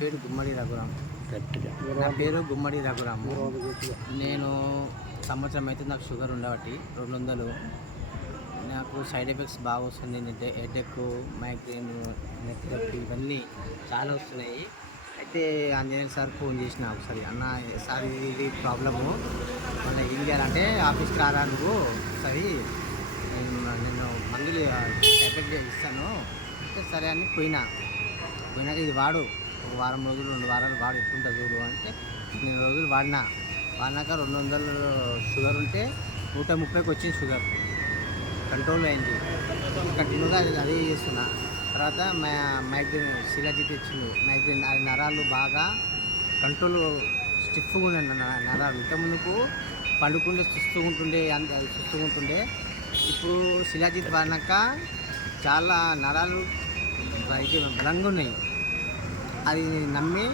పేరు గుమ్మడి రఘురామ్. నా పేరు గుమ్మడి రఘురాము. నేను సంవత్సరం అయితే నాకు షుగర్ ఉండబట్టి 200. నాకు సైడ్ ఎఫెక్ట్స్ బాగా వస్తుంది. హెడేక్, మైగ్రేన్, నెక్ నొప్పి ఇవన్నీ చాలా వస్తున్నాయి. అయితే ఆంజనేయులు సార్ ఫోన్ చేసిన ఒకసారి, అన్న సార్ ఇది ప్రాబ్లము, మళ్ళీ ఏం చేయాలంటే ఆఫీస్కి రారా నువ్వు ఒకసారి, నేను మందులు టాబ్లెట్ ఇస్తాను అంటే సరే అని పోయినాక ఇది వాడు, ఒక వారం రోజులు 2 వారాలు వాడు ఎట్టుంటుంది చూడు అంటే నేను రోజులు వాడినాక 200 షుగర్ ఉంటే 130కి వచ్చింది. షుగర్ కంట్రోల్ అయింది. కంటిన్యూగా అదే చేస్తున్నా. తర్వాత మైగ్రేన్ శిలాజిత్ ఇచ్చింది. మైగ్రేన్ అది నరాలు బాగా కంట్రోల్, స్టిఫ్గా ఉన్నాయి నరాలు. ఇంతకుముందుకు పండుకుంటే సుస్తుగా ఉంటుండే. ఇప్పుడు శిలాజిత్ వాడినాక చాలా నరాలు బలంగా ఉన్నాయి. అది నమ్మి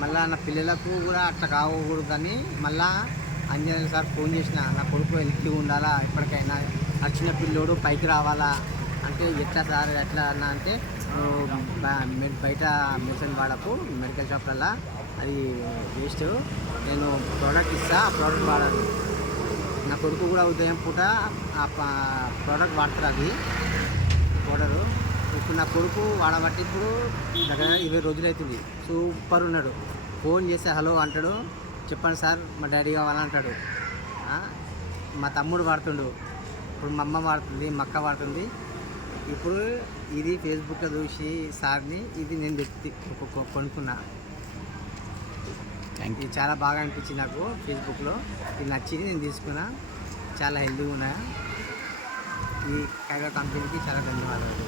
మళ్ళీ నా పిల్లలకు కూడా అట్లా కాకూడదు కానీ మళ్ళీ అంజనేయులు సార్ ఫోన్ చేసిన, నా కొడుకు హెల్తీగా ఉండాలా, ఎప్పటికైనా ఆ చిన్న పిల్లోడు పైకి రావాలా అంటే ఎట్లా సార్ ఎట్లా అన్న అంటే బయట మెడిసిన్ వాడకు, మెడికల్ షాప్లల్లో అది వేస్ట్, నేను ప్రోడక్ట్ ఇస్తా, ఆ ప్రోడక్ట్ వాడాలి. నా కొడుకు కూడా ఉదయం పూట ఆ ప్రోడక్ట్ వాడతారు. అది పౌడరు ఇప్పుడు నా కొడుకు వాడబట్టి ఇప్పుడు దగ్గర 20 రోజులు అవుతుంది. సూపర్ ఉన్నాడు. ఫోన్ చేస్తే హలో అంటాడు, చెప్పండి సార్ మా డాడీ కావాలంటాడు. మా తమ్ముడు వాడుతుండు, ఇప్పుడు మా అమ్మ వాడుతుంది, మా అక్క వాడుతుంది. ఇప్పుడు ఇది ఫేస్బుక్లో చూసి సార్ని ఇది నేను కొనుక్కున్నా. ఇది చాలా బాగా అనిపించింది నాకు. ఫేస్బుక్లో ఇది నచ్చింది, నేను తీసుకున్నా. చాలా హెల్తీగా ఉన్నా. ఈ కైరా కంపెనీకి చాలా ధన్యవాదాలు.